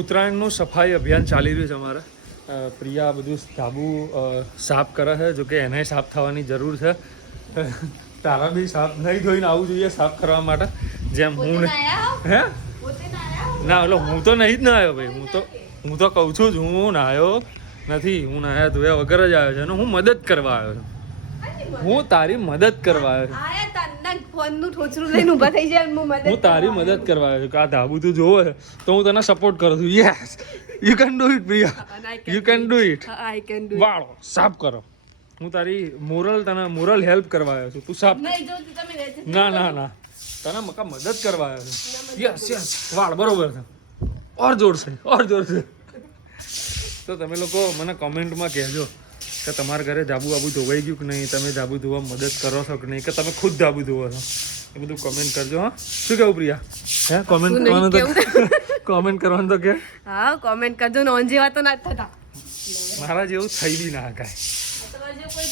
ઉત્તરાયણનું સફાઈ અભિયાન ચાલી રહ્યું છે અમારે. પ્રિયા બધું ધાબુ સાફ કરે છે, જોકે એને સાફ થવાની જરૂર છે. તારા બી સાફ નહીં ધોઈને આવવું જોઈએ સાફ કરવા માટે, જેમ હું હે ના એટલે હું તો નહીં જ ના આવ્યો ભાઈ. હું તો કહું છું જ હું નાહ્યો નથી. હું નાહ્યા ધોયા વગર જ આવ્યો છે અને હું મદદ કરવા આવ્યો છું. હું તારી મદદ કરવા આવ્યો છું. હું તારી મદદ કરવા આવ્યો છું કે આ ધાબુ તું જોવે છે તો હું તને સપોર્ટ કરું છું. Yes you can do it Priya, you can do it. વાળો સાફ કરો. હું તારી મોરલ હેલ્પ કરવા આવ્યો છું. તું સાફ ના તને મદદ કરવા આવ્યો છું. યસ વાળ બરોબર છે. ઓર જોર છે. તો તમે લોકો મને કોમેન્ટમાં કહેજો કે તમારા ઘરે ધાબુ ધોવાઈ ગયું કે નહીં, તમે ધાબુ ધોવા મદદ કરો છો કે નહીં, કે તમે ખુદ ધાબુ ધોવો છો, એ બધું કોમેન્ટ કરજો. હા શું કેવું પ્રિયા? હે કોમેન્ટ કરવાનું તો કે હા કોમેન્ટ કરજો. નોન જેવા તો ના થતા, મારા જેવું થઈ બી ના કાય. તમારે જે કોઈ